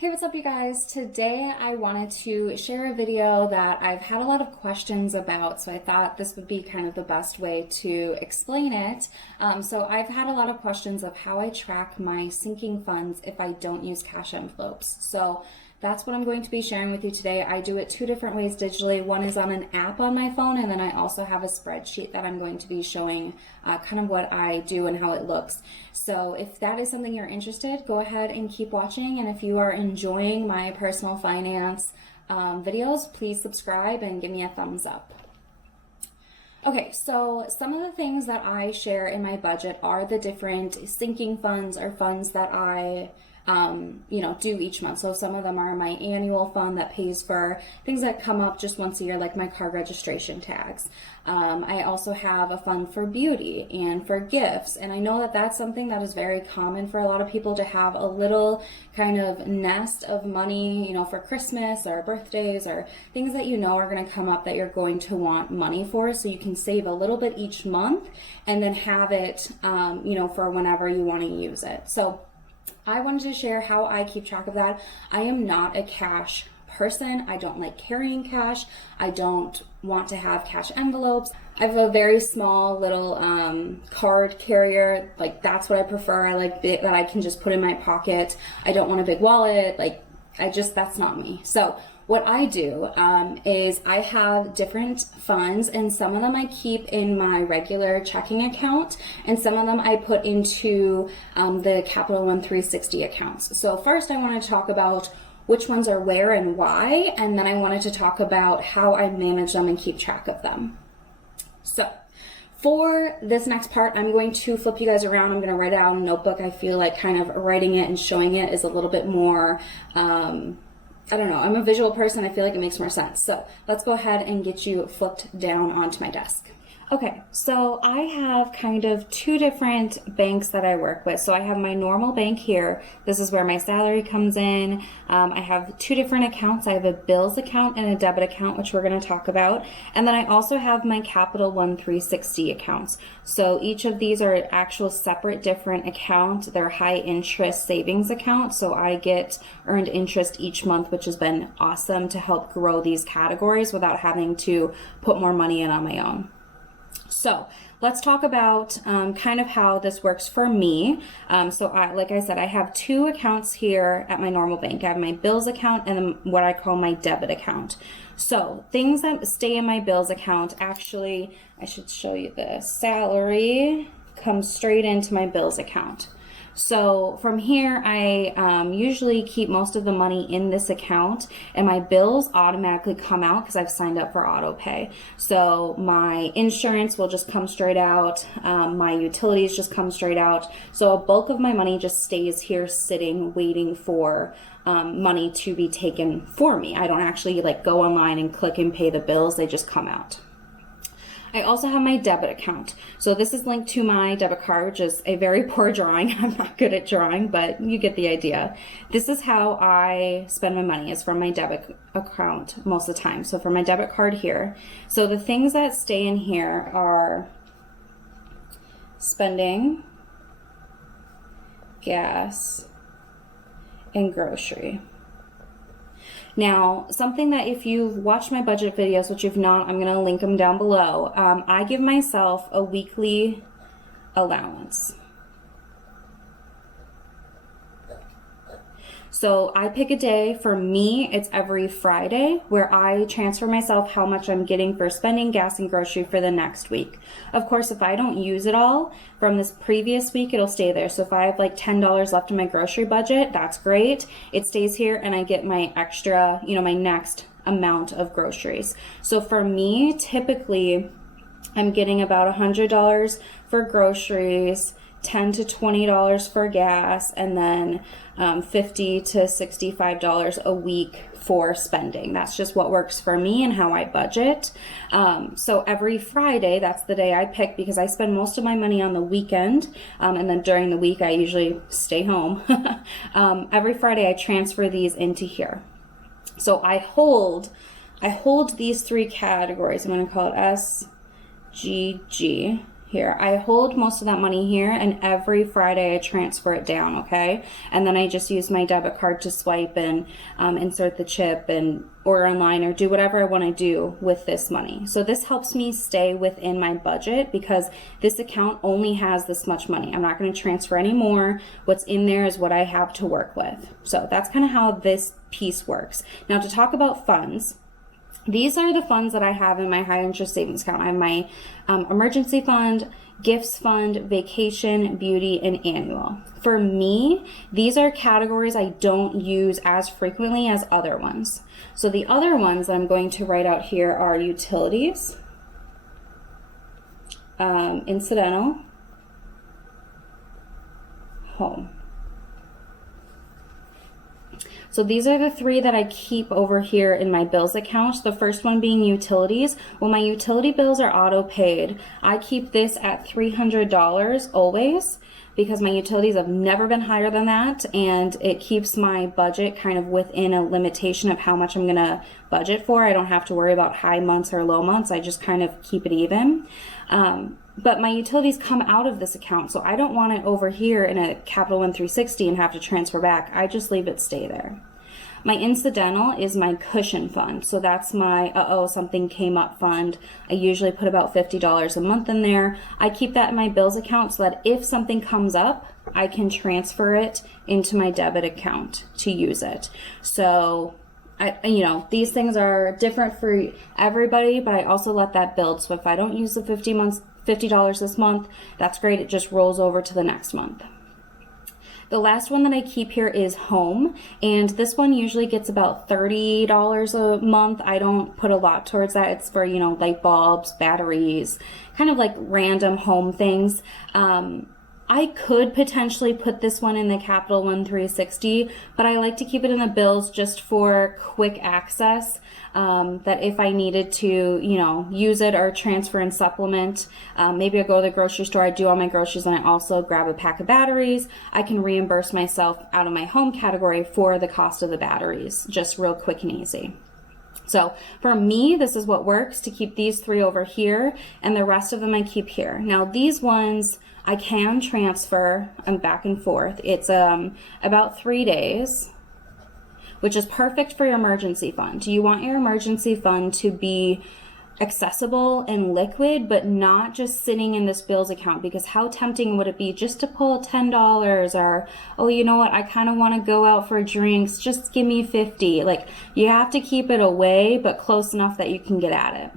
Hey, what's up you guys? Today I wanted to share a video that I've had a lot of questions about, so I thought this would be kind of the best way to explain it. So I've had a lot of questions of how I track my sinking funds if I don't use cash envelopes. So that's what I'm going to be sharing with you today. I do it two different ways digitally. One is on an app on my phone, and then I also have a spreadsheet that I'm going to be showing kind of what I do and how it looks. So if that is something you're interested, go ahead and keep watching. And if you are enjoying my personal finance videos, please subscribe and give me a thumbs up. Okay, so some of the things that I share in my budget are the different sinking funds or funds that I do each month. So some of them are my annual fund that pays for things that come up just once a year, like my car registration tags. I also have a fund for beauty and for gifts. And I know that that's something that is very common for a lot of people to have a little kind of nest of money, for Christmas or birthdays or things that are going to come up that you're going to want money for. So you can save a little bit each month and then have it, for whenever you want to use it. So I wanted to share how I keep track of that. I am not a cash person. I don't like carrying cash. I don't want to have cash envelopes. I have a very small little card carrier. Like, that's what I prefer. I like that I can just put in my pocket. I don't want a big wallet. That's not me. So what I do is I have different funds, and some of them I keep in my regular checking account, and some of them I put into the Capital One 360 accounts. So first I want to talk about which ones are where and why, and then I wanted to talk about how I manage them and keep track of them. So for this next part, I'm going to flip you guys around. I'm going to write it out in a notebook. I feel like kind of writing it and showing it is a little bit more I don't know, I'm a visual person. I feel like it makes more sense. So let's go ahead and get you flipped down onto my desk. Okay, so I have kind of two different banks that I work with. So I have my normal bank here. This is where my salary comes in. I have two different accounts. I have a bills account and a debit account, which we're going to talk about. And then I also have my Capital One 360 accounts. So each of these are actual separate different accounts. They're high interest savings accounts. So I get earned interest each month, which has been awesome to help grow these categories without having to put more money in on my own. So let's talk about kind of how this works for me. Like I said, I have two accounts here at my normal bank. I have my bills account and what I call my debit account. So things that stay in my bills account, actually, I should show you this. Salary comes straight into my bills account. So from here, I usually keep most of the money in this account, and my bills automatically come out because I've signed up for auto pay. So my insurance will just come straight out. My utilities just come straight out. So a bulk of my money just stays here sitting, waiting for money to be taken for me. I don't actually go online and click and pay the bills. They just come out. I also have my debit account. So this is linked to my debit card, which is a very poor drawing. I'm not good at drawing, but you get the idea. This is how I spend my money, is from my debit account most of the time. So for my debit card here. So the things that stay in here are spending, gas, and grocery. Now, something that if you've watched my budget videos, which if not, I'm going to link them down below, I give myself a weekly allowance. So I pick a day. For me, it's every Friday where I transfer myself how much I'm getting for spending, gas, and grocery for the next week. Of course, if I don't use it all from this previous week, it'll stay there. So if I have $10 left in my grocery budget, that's great. It stays here and I get my extra, my next amount of groceries. So for me, typically, I'm getting about $100 for groceries, $10 to $20 for gas, and then $50 to $65 a week for spending. That's just what works for me and how I budget. So every Friday, that's the day I pick because I spend most of my money on the weekend, and then during the week I usually stay home. Every Friday I transfer these into here. So I hold these three categories. I'm going to call it S, G, G. here. I hold most of that money here, and every Friday I transfer it down, okay? And then I just use my debit card to swipe and insert the chip and order online or do whatever I want to do with this money. So this helps me stay within my budget because this account only has this much money. I'm not going to transfer any more. What's in there is what I have to work with. So that's kind of how this piece works. Now to talk about funds, these are the funds that I have in my high interest savings account. I have my emergency fund, gifts fund, vacation, beauty, and annual. For me, these are categories I don't use as frequently as other ones. So the other ones that I'm going to write out here are utilities, incidental, home. So these are the three that I keep over here in my bills account. The first one being utilities. When my utility bills are auto paid, I keep this at $300 always because my utilities have never been higher than that, and it keeps my budget kind of within a limitation of how much I'm gonna budget for. I don't have to worry about high months or low months. I just kind of keep it even. But my utilities come out of this account, so I don't want it over here in a Capital One 360 and have to transfer back. I just leave it stay there. My incidental is my cushion fund. So that's my something came up fund. I usually put about $50 a month in there. I keep that in my bills account so that if something comes up, I can transfer it into my debit account to use it. So these things are different for everybody, but I also let that build. So if I don't use the $50 this month, that's great. It just rolls over to the next month. The last one that I keep here is home, and this one usually gets about $30 a month. I don't put a lot towards that. It's for, light bulbs, batteries, kind of like random home things. I could potentially put this one in the Capital One 360, but I like to keep it in the bills just for quick access, that if I needed to, use it or transfer and supplement, maybe I go to the grocery store, I do all my groceries, and I also grab a pack of batteries. I can reimburse myself out of my home category for the cost of the batteries, just real quick and easy. So for me, this is what works to keep these three over here, and the rest of them I keep here. Now these ones I can transfer back and forth. It's about 3 days, which is perfect for your emergency fund. You want your emergency fund to be accessible and liquid, but not just sitting in this bills account, because how tempting would it be just to pull $10 or, oh, you know what, I kind of want to go out for drinks, just give me 50. Like, you have to keep it away, but close enough that you can get at it.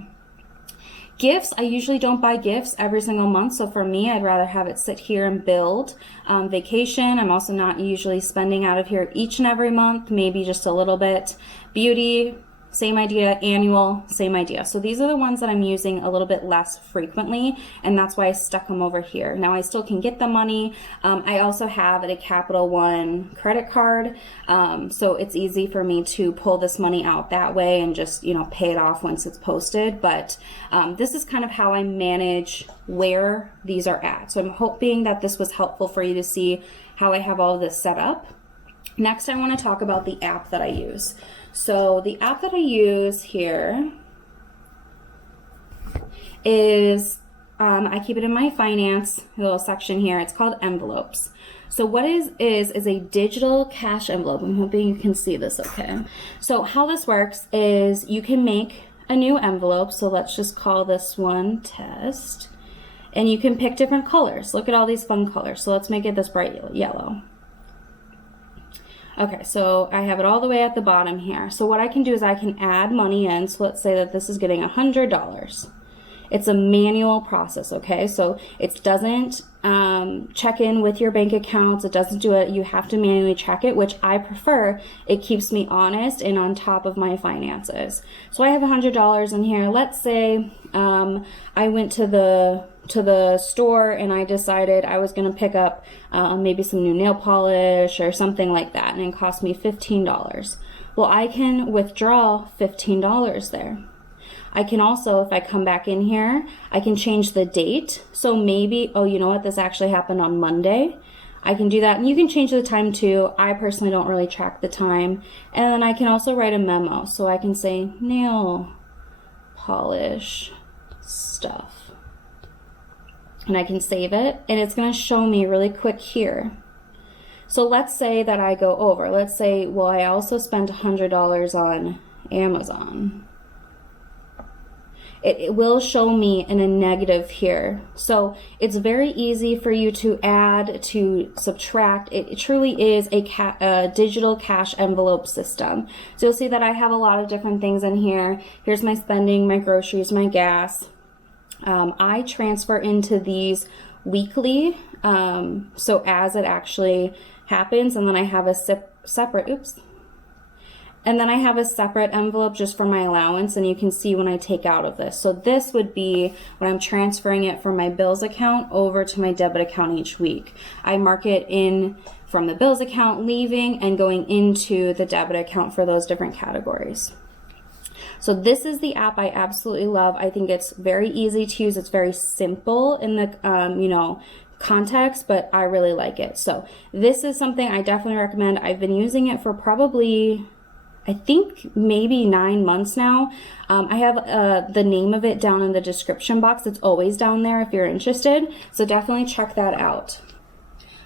Gifts, I usually don't buy gifts every single month, so for me, I'd rather have it sit here and build. Vacation, I'm also not usually spending out of here each and every month, maybe just a little bit. Beauty, same idea. Annual, same idea. So these are the ones that I'm using a little bit less frequently, and that's why I stuck them over here. Now I still can get the money. I also have a Capital One credit card, so it's easy for me to pull this money out that way and just pay it off once it's posted. But this is kind of how I manage where these are at. So I'm hoping that this was helpful for you to see how I have all of this set up. Next, I want to talk about the app that I use. So the app that I use here is, I keep it in my finance little section here. It's called envelopes. So what is a digital cash envelope. I'm hoping you can see this okay. So how this works is you can make a new envelope. So let's just call this one test. And you can pick different colors. Look at all these fun colors. So let's make it this bright yellow. Okay, so I have it all the way at the bottom here. So what I can do is I can add money in. So let's say that this is getting $100. It's a manual process, okay? So it doesn't check in with your bank accounts. It doesn't do it. You have to manually check it, which I prefer. It keeps me honest and on top of my finances. So I have $100 in here. Let's say I went to the store and I decided I was going to pick up maybe some new nail polish or something like that, and it cost me $15. Well, I can withdraw $15 there. I can also, if I come back in here, I can change the date. So maybe, oh, you know what, this actually happened on Monday. I can do that, and you can change the time too. I personally don't really track the time. And then I can also write a memo. So I can say nail polish stuff. and I can save it, and it's going to show me really quick here. So let's say that I go over. Let's say, well, I also spent $100 on Amazon. It will show me in a negative here. So it's very easy for you to add, to subtract. It truly is a digital cash envelope system. So you'll see that I have a lot of different things in here. Here's my spending, my groceries, my gas. I transfer into these weekly, so as it actually happens, and then I have a separate, and then I have a separate envelope just for my allowance, and you can see when I take out of this. So this would be when I'm transferring it from my bills account over to my debit account each week. I mark it in from the bills account leaving and going into the debit account for those different categories. So this is the app I absolutely love. I think it's very easy to use. It's very simple in the, context, but I really like it. So this is something I definitely recommend. I've been using it for probably, I think maybe 9 months now. I have the name of it down in the description box. It's always down there if you're interested. So definitely check that out.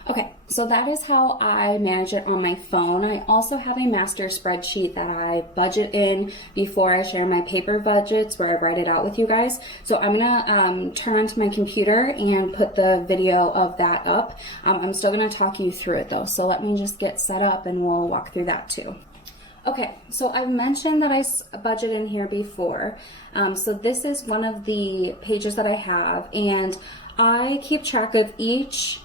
Okay, so that is how I manage it on my phone. I also have a master spreadsheet that I budget in before I share my paper budgets, where I write it out with you guys. So I'm gonna turn onto my computer and put the video of that up. I'm still gonna talk you through it though. So let me just get set up and we'll walk through that too. Okay, so I've mentioned that I budget in here before. So this is one of the pages that I have, and I keep track of each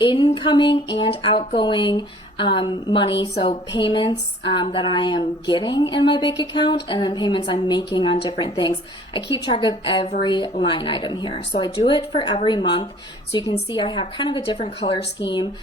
incoming and outgoing money, so payments that I am getting in my bank account, and then payments I'm making on different things. I keep track of every line item here. So I do it for every month. So you can see I have kind of a different color scheme.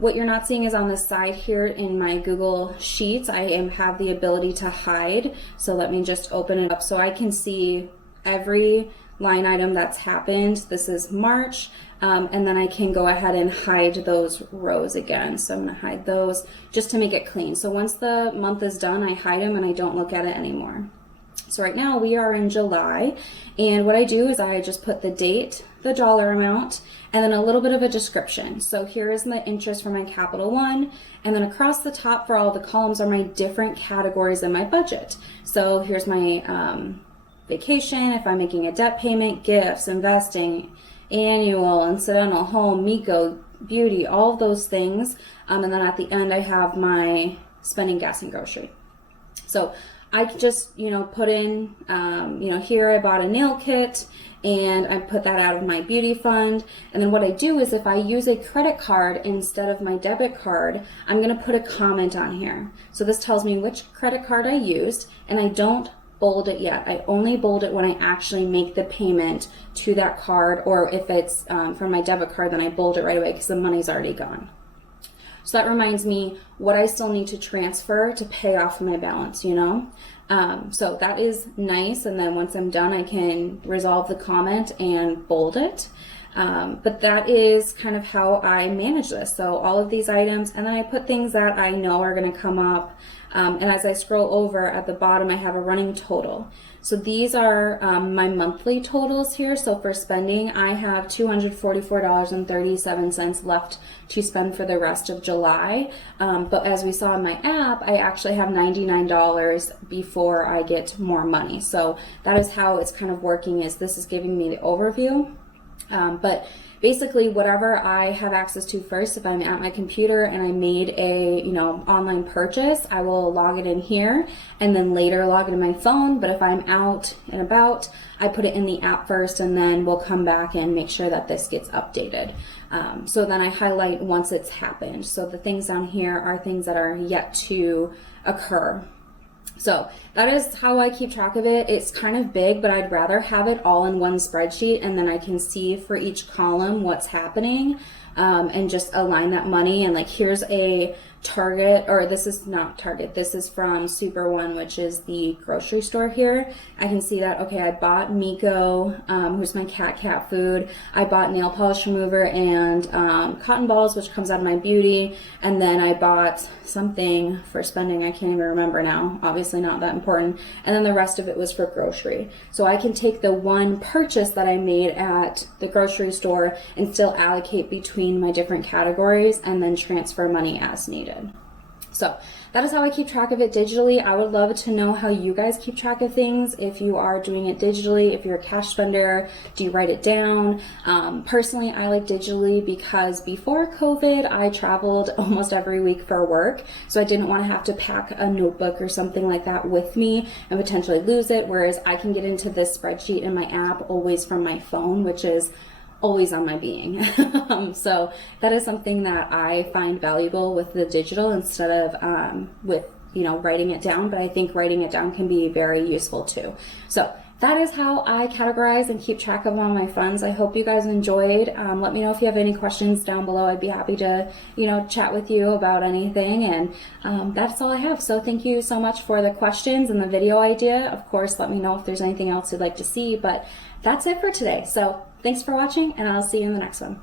What you're not seeing is on the side here in my Google Sheets, I have the ability to hide. So let me just open it up so I can see every line item that's happened. This is March. And then I can go ahead and hide those rows again. So I'm gonna hide those just to make it clean. So once the month is done, I hide them and I don't look at it anymore. So right now we are in July, and what I do is I just put the date, the dollar amount, and then a little bit of a description. So here is the interest for my Capital One, and then across the top for all the columns are my different categories in my budget. So here's my vacation, if I'm making a debt payment, gifts, investing, annual, incidental, home, Miko, beauty, all of those things. And then at the end, I have my spending, gas, and grocery. So I just, put in, here I bought a nail kit, and I put that out of my beauty fund. And then what I do is if I use a credit card instead of my debit card, I'm going to put a comment on here. So this tells me which credit card I used, and I don't bold it yet. I only bold it when I actually make the payment to that card, or if it's from my debit card, then I bold it right away because the money's already gone. So that reminds me what I still need to transfer to pay off my balance, So that is nice, and then once I'm done, I can resolve the comment and bold it. But that is kind of how I manage this. So all of these items, and then I put things that I know are going to come up. And as I scroll over at the bottom, I have a running total. So these are my monthly totals here. So for spending, I have $244.37 left to spend for the rest of July. But as we saw in my app, I actually have $99 before I get more money. So that is how it's kind of working, is this is giving me the overview. But basically whatever I have access to first, if I'm at my computer and I made a online purchase, I will log it in here and then later log it in my phone. But if I'm out and about, I put it in the app first, and then we'll come back and make sure that this gets updated. So then I highlight once it's happened. So the things down here are things that are yet to occur. So that is how I keep track of it. It's kind of big, but I'd rather have it all in one spreadsheet, and then I can see for each column what's happening, and just align that money. And like, here's a Target, or this is not Target, this is from Super One, which is the grocery store here. I can see that, okay, I bought Miko, who's my cat food. I bought nail polish remover and cotton balls, which comes out of my beauty. And then I bought something for spending, I can't even remember now, obviously not that important. And then the rest of it was for grocery. So I can take the one purchase that I made at the grocery store and still allocate between my different categories and then transfer money as needed. So that is how I keep track of it digitally. I would love to know how you guys keep track of things. If you are doing it digitally, if you're a cash spender, do you write it down? Personally, I like digitally because before COVID, I traveled almost every week for work. So I didn't want to have to pack a notebook or something like that with me and potentially lose it. Whereas I can get into this spreadsheet in my app always from my phone, which is always on my being. So that is something that I find valuable with the digital instead of with, writing it down. But I think writing it down can be very useful too. So that is how I categorize and keep track of all my funds. I hope you guys enjoyed. Let me know if you have any questions down below. I'd be happy to, chat with you about anything. And that's all I have. So thank you so much for the questions and the video idea. Of course, let me know if there's anything else you'd like to see. But that's it for today. So thanks for watching, and I'll see you in the next one.